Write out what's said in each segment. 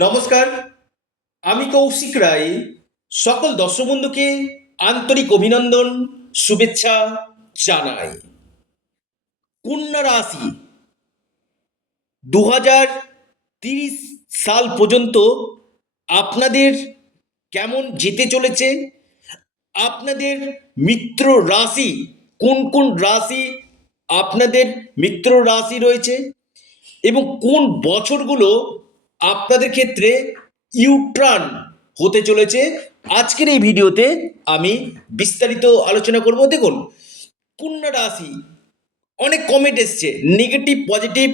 নমস্কার, আমি কৌশিক রায়। সকল দর্শক বন্ধুকে আন্তরিক অভিনন্দন, শুভেচ্ছা জানাই। কন্যা রাশি 2030 সাল পর্যন্ত আপনাদের কেমন যেতে চলেছে, আপনাদের মিত্র রাশি কোন কোন রাশি আপনাদের মিত্র রাশি রয়েছে এবং কোন বছরগুলো আপনাদের ক্ষেত্রে ইউটার্ন হতে চলেছে, আজকের এই ভিডিওতে আমি বিস্তারিত আলোচনা করব। দেখুন, কন্যা রাশি, অনেক কমেন্ট এসছে নেগেটিভ পজিটিভ,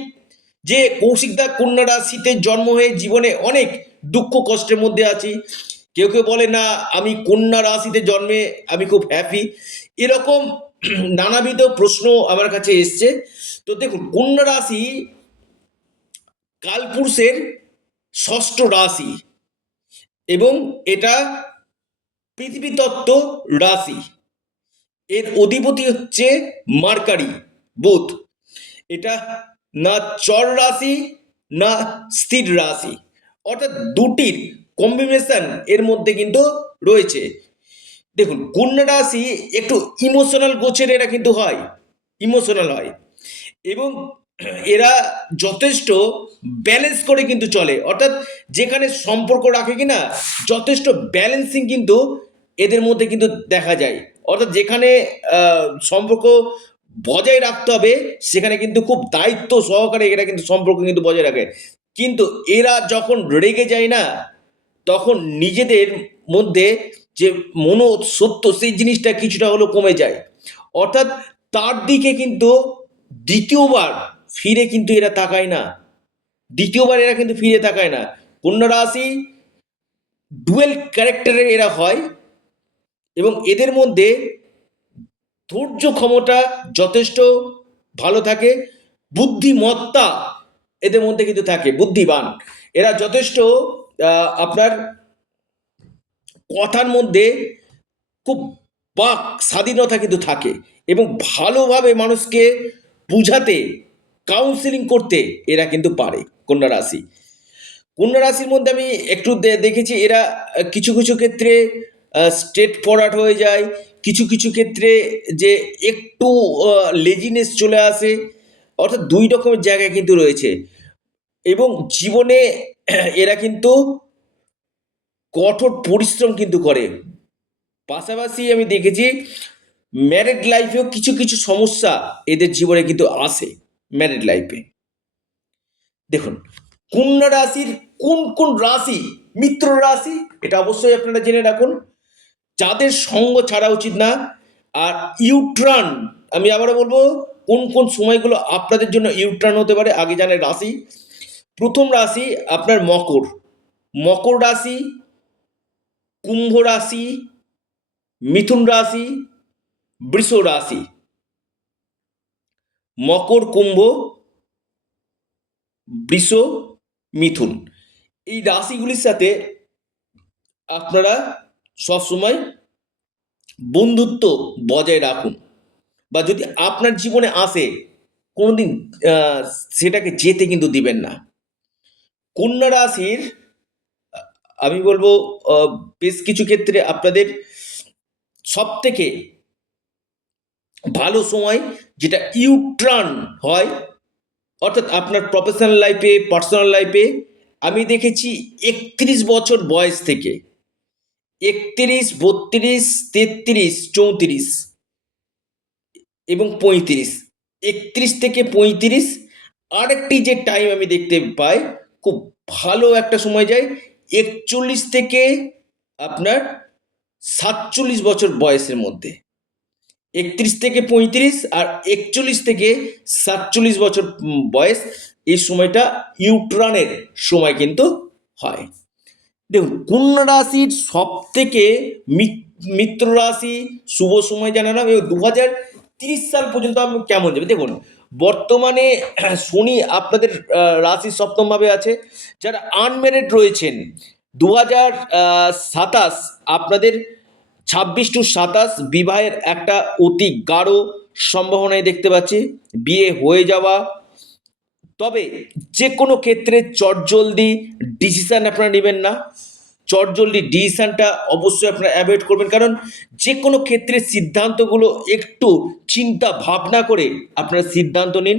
যে কৌশিকদা কন্যা রাশিতে জন্ম হয়ে জীবনে অনেক দুঃখ কষ্টের মধ্যে আছি। কেউ কেউ বলে না আমি কন্যা রাশিতে জন্মে আমি খুব হ্যাপি, এরকম নানাবিধ প্রশ্ন আমার কাছে এসছে। তো দেখুন, কন্যা রাশি কালপুরুষের ষষ্ঠ রাশি এবং এটা পৃথিবীতত্ত্ব রাশি। এর অধিপতি হচ্ছে মার্কারি, বুধ। এটা না চর রাশি না স্থির রাশি, অর্থাৎ দুটির কম্বিনেশন এর মধ্যে কিন্তু রয়েছে। দেখুন, কন্যা রাশি একটু ইমোশনাল গোছের এরা কিন্তু হয়, ইমোশনাল হয় এবং এরা যথেষ্ট ব্যালেন্স করে কিন্তু চলে, অর্থাৎ যেখানে সম্পর্ক রাখে কিনা যথেষ্ট ব্যালেন্সিং কিন্তু এদের মধ্যে কিন্তু দেখা যায়। অর্থাৎ যেখানে সম্পর্ক বজায় রাখতে হবে সেখানে কিন্তু খুব দায়িত্ব সহকারে এরা কিন্তু সম্পর্ক কিন্তু বজায় রাখে। কিন্তু এরা যখন রেগে যায় না, তখন নিজেদের মধ্যে যে মনোসত্য সেই জিনিসটা কিছুটা হলেও কমে যায়। অর্থাৎ তার দিকে কিন্তু দ্বিতীয়বার ফিরে কিন্তু এরা তাকায় না, দ্বিতীয়বার এরা কিন্তু ফিরে তাকায় না। কন্যা রাশি ডুয়েল ক্যারেক্টারের এরা হয় এবং এদের মধ্যে ধৈর্য ক্ষমতা যথেষ্ট ভালো থাকে, বুদ্ধিমত্তা এদের মধ্যে কিন্তু থাকে, বুদ্ধিমান এরা যথেষ্ট। আপনার কথার মধ্যে খুব বাক স্বাধীনতা কিন্তু থাকে এবং ভালোভাবে মানুষকে বুঝাতে, কাউন্সিলিং করতে এরা কিন্তু পারে। কন্যা রাশি, কন্যা রাশির মধ্যে আমি একটু দেখেছি এরা কিছু কিছু ক্ষেত্রে স্ট্রেট ফরওয়ার্ড হয়ে যায়, কিছু কিছু ক্ষেত্রে যে একটু লেজিনেস চলে আসে, অর্থাৎ দুই রকমের জায়গায় কিন্তু রয়েছে। এবং জীবনে এরা কিন্তু কঠোর পরিশ্রম কিন্তু করে। পাশাপাশি আমি দেখেছি ম্যারিড লাইফেও কিছু কিছু সমস্যা এদের জীবনে কিন্তু আসে ম্যারিড লাইফে। দেখুন, কন্যা রাশির কোন কোন রাশি মিত্র রাশি এটা অবশ্যই আপনারা জেনে রাখুন, যাদের সঙ্গ ছাড়া উচিত না। আর ইউটার্ন, আমি আবারও বলবো কোন কোন সময়গুলো আপনাদের জন্য ইউটার্ন হতে পারে আগে জানেন রাশি। প্রথম রাশি আপনার মকর, মকর রাশি, কুম্ভ রাশি, মিথুন রাশি, বৃষ রাশি। মকর, কুম্ভ, বৃষ, মিথুন, এই রাশিগুলির সাথে আপনারা সবসময় বন্ধুত্ব বজায় রাখুন, বা যদি আপনার জীবনে আসে কোনোদিন সেটাকে যেতে কিন্তু দিবেন না। কন্যা রাশির আমি বলবো বেশ কিছু ক্ষেত্রে আপনাদের সব থেকে ভালো সময় যেটা ইউটার্ন হয়, অর্থাৎ আপনার প্রফেশনাল লাইফে, পার্সোনাল লাইফে আমি দেখেছি 31 বছর বয়স থেকে 31, 32, 33, 34 এবং 35, 31 থেকে 35। আরেকটি যে টাইম আমি দেখতে পাই খুব ভালো একটা সময় যায় 41 থেকে আপনার 47 বছর বয়সের মধ্যে। 31 থেকে 35 আর 41 থেকে 47 বছর বয়স, এই সময়টা ইউটার্নের সময় কিন্তু হয়। দেখুন, কন্যা রাশির সব থেকে মিত্র রাশি শুভ সময় জানালাম এবং 2030 সাল পর্যন্ত আমি কেমন যাবে। দেখুন, বর্তমানে শনি আপনাদের রাশির সপ্তমভাবে আছে। যারা আনম্যারিড রয়েছেন 2027 আপনাদের 26 to 27 বিবাহের একটা অতি গাঢ় সম্ভাবনায় দেখতে পাচ্ছি, বিয়ে হয়ে যাওয়া, তবে যে কোনো ক্ষেত্রে চটজলদি ডিসিশান আপনারা নেবেন না। চটজলদি ডিসিশানটা অবশ্যই আপনারা অ্যাভয়েড করবেন, কারণ যে কোনো ক্ষেত্রে সিদ্ধান্তগুলো একটু চিন্তা ভাবনা করে আপনারা সিদ্ধান্ত নিন।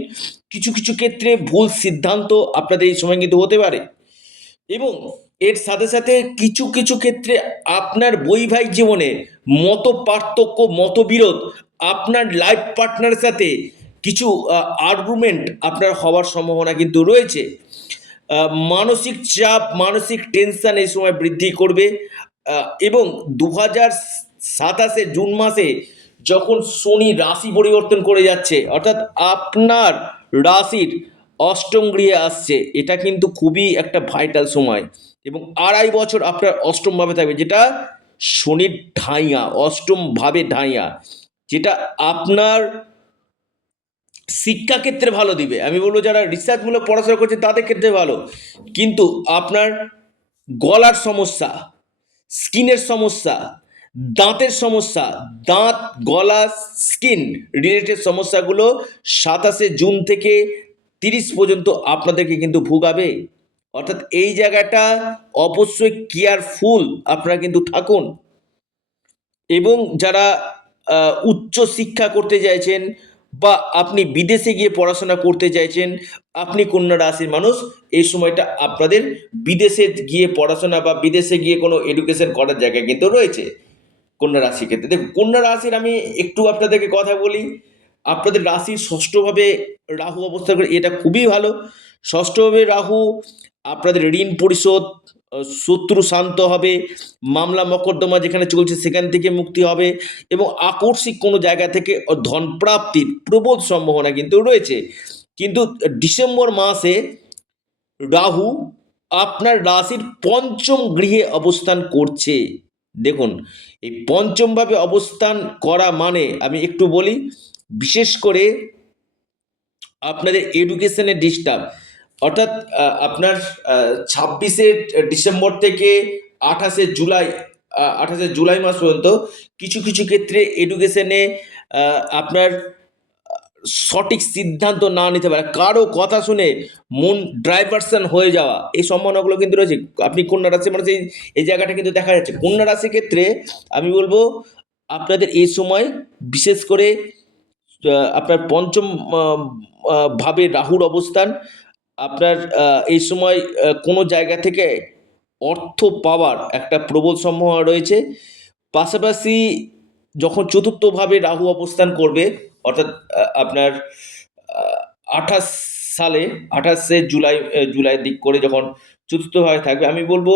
কিছু কিছু ক্ষেত্রে ভুল সিদ্ধান্ত আপনাদের এই সময় কিন্তু হতে পারে, এবং এর সাথে সাথে কিছু কিছু ক্ষেত্রে আপনার বৈবাহিক জীবনে মত পার্থক্য, মতবিরোধ, আপনার লাইফ পার্টনারের সাথে কিছু আর্গুমেন্ট আপনার হওয়ার সম্ভাবনা কিন্তু রয়েছে। মানসিক চাপ, মানসিক টেনশন এই সময় বৃদ্ধি করবে, এবং 2027 জুন মাসে যখন শনি রাশি পরিবর্তন করে যাচ্ছে, অর্থাৎ আপনার রাশির অষ্টম গৃহে আসছে, এটা কিন্তু খুবই একটা ভাইটাল সময়, এবং 2.5 বছর আপনার অষ্টম ভাবে থাকবে, যেটা শনির ঢাইয়া, অষ্টম ভাবে ঢাইয়া, যেটা আপনার শিক্ষাক্ষেত্রে ভালো দিবে। আমি বলবো যারা রিসার্চমূলক পড়াশোনা করছে তাদের ক্ষেত্রে ভালো, কিন্তু আপনার গলার সমস্যা, স্কিনের সমস্যা, দাঁতের সমস্যা, দাঁত, গলা, স্কিন রিলেটেড সমস্যাগুলো 27 জুন থেকে 30 পর্যন্ত আপনাদেরকে কিন্তু ভোগাবে। অর্থাৎ এই জায়গাটা অবশ্যই কেয়ারফুল আপনারা কিন্তু থাকুন। এবং যারা উচ্চ শিক্ষা করতে চাইছেন, বা আপনি বিদেশে গিয়ে পড়াশোনা করতে চাইছেন, আপনি কন্যা রাশির মানুষ, এই সময়টা আপনাদের বিদেশে গিয়ে পড়াশোনা বা বিদেশে গিয়ে কোনো এডুকেশন করার জায়গা কিন্তু রয়েছে কন্যা রাশির ক্ষেত্রে। দেখুন, কন্যা রাশির আমি একটু আপনাদেরকে কথা বলি। আপনাদের রাশির ষষ্ঠভাবে রাহু অবস্থান করে, এটা খুবই ভালো। ষষ্ঠভাবে রাহু আপনাদের ঋণ পরিশোধ, শত্রু শান্ত হবে, মামলা মকদ্দমা যেখানে চলছে সেখান থেকে মুক্তি হবে, এবং আকস্মিক কোনো জায়গা থেকে ধন প্রাপ্তির প্রবল সম্ভাবনা কিন্তু রয়েছে। কিন্তু ডিসেম্বর মাসে রাহু আপনার রাশির পঞ্চম গৃহে অবস্থান করছে। দেখুন, এই পঞ্চমভাবে অবস্থান করা মানে আমি একটু বলি, বিশেষ করে আপনাদের এডুকেশনে ডিস্টার্ব, অর্থাৎ আপনার 26 ডিসেম্বর থেকে 28 জুলাই, 28 জুলাই মাস পর্যন্ত কিছু কিছু ক্ষেত্রে এডুকেশনে আপনার সঠিক সিদ্ধান্ত না নিতে পারে, কারো কথা শুনে মন ডাইভারশন হয়ে যাওয়া, এই সম্ভাবনাগুলো কিন্তু রয়েছে। আপনি কন্যা রাশি মানুষ, এই জায়গাটা কিন্তু দেখা যাচ্ছে। কন্যা রাশির ক্ষেত্রে আমি বলবো আপনাদের এই সময় বিশেষ করে আপনার পঞ্চম ভাবে রাহুর অবস্থান, আপনার এই সময় কোনো জায়গা থেকে অর্থ পাওয়ার একটা প্রবল সম্ভাবনা রয়েছে। পাশাপাশি যখন চতুর্থভাবে রাহু অবস্থান করবে, অর্থাৎ আপনার 28 সালে, 28 জুলাই, জুলাইয়ের দিক করে যখন চতুর্থভাবে থাকবে, আমি বলবো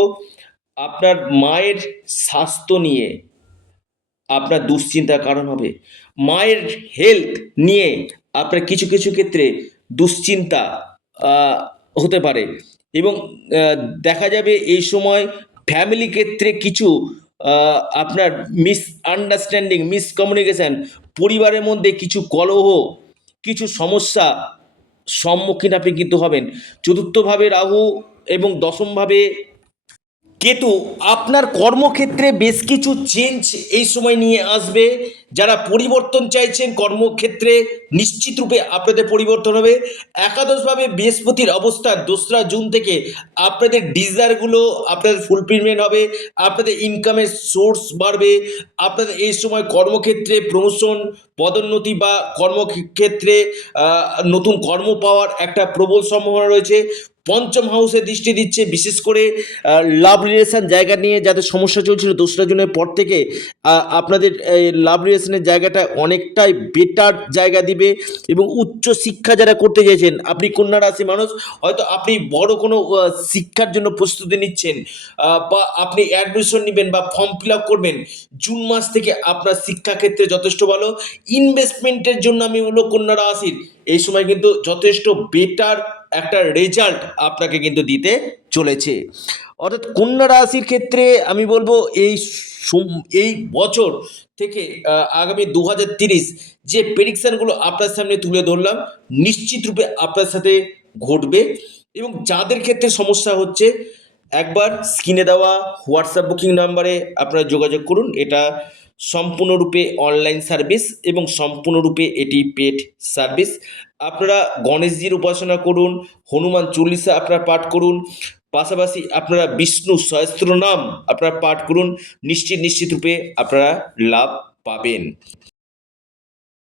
আপনার মায়ের স্বাস্থ্য নিয়ে আপনার দুশ্চিন্তার কারণ হবে। মায়ের হেলথ নিয়ে আপনার কিছু কিছু ক্ষেত্রে দুশ্চিন্তা আহ, হতে পারে, এবং দেখা যাবে এই সময় ফ্যামিলি ক্ষেত্রে কিছু আপনার মিসআন্ডারস্ট্যান্ডিং, মিসকমিউনিকেশান, পরিবারের মধ্যে কিছু কলহ, কিছু সমস্যা সম্মুখীন আপনি কিন্তু হবেন। চতুর্থভাবে রাহু এবং দশমভাবে কেতু আপনার কর্মক্ষেত্রে বেশ কিছু চেঞ্জ এই সময় নিয়ে আসবে। যারা পরিবর্তন চাইছেন কর্মক্ষেত্রে, নিশ্চিত রূপে আপনাদের পরিবর্তন হবে। একাদশভাবে বৃহস্পতির অবস্থান 2রা জুন থেকে আপনাদের ডিজায়ারগুলো আপনাদের ফুলফিলমেন্ট হবে, আপনাদের ইনকামের সোর্স বাড়বে, আপনাদের এই সময় কর্মক্ষেত্রে প্রমোশন, পদোন্নতি বা কর্মক্ষেত্রে নতুন কর্ম পাওয়ার একটা প্রবল সম্ভাবনা রয়েছে। পঞ্চম হাউসে দৃষ্টি দিচ্ছে, বিশেষ করে লাভ রিলেশন জায়গা নিয়ে যাদের সমস্যা চলছিল 2রা জুনের পর থেকে আপনাদের লাভ রিলেশনের জায়গাটা অনেকটাই বেটার জায়গা দিবে। এবং উচ্চ শিক্ষা যারা করতে চাইছেন, আপনি কন্যা রাশি মানুষ, হয়তো আপনি বড় কোনো শিক্ষার জন্য প্রস্তুতি নিচ্ছেন, বা আপনি অ্যাডমিশন নেবেন বা ফর্ম ফিল আপ করবেন, জুন মাস থেকে আপনার শিক্ষাক্ষেত্রে যথেষ্ট ভালো। ইনভেস্টমেন্টের জন্য আমি বলবো কন্যা রাশির এই সময় কিন্তু যথেষ্ট বেটার একটা রেজাল্ট আপনাকে কিন্তু দিতে চলেছে। অর্থাৎ কন্যা রাশির ক্ষেত্রে আমি বলবো এই বছর থেকে আগামী 2030 যে প্রেডিকশানগুলো আপনার সামনে তুলে ধরলাম, নিশ্চিত রূপে আপনার সাথে ঘটবে। এবং যাদের ক্ষেত্রে সমস্যা হচ্ছে, একবার স্ক্রিনে দেওয়া হোয়াটসঅ্যাপ বুকিং নাম্বারে আপনারা যোগাযোগ করুন। এটা সম্পূর্ণরূপে অনলাইন সার্ভিস এবং সম্পূর্ণরূপে এটি পেড সার্ভিস। আপনারা গণেশজির উপাসনা করুন, হনুমান চল্লিশা আপনারা পাঠ করুন, পাশাপাশি আপনারা বিষ্ণু সহস্রনাম আপনারা পাঠ করুন, নিশ্চিত রূপে আপনারা লাভ পাবেন।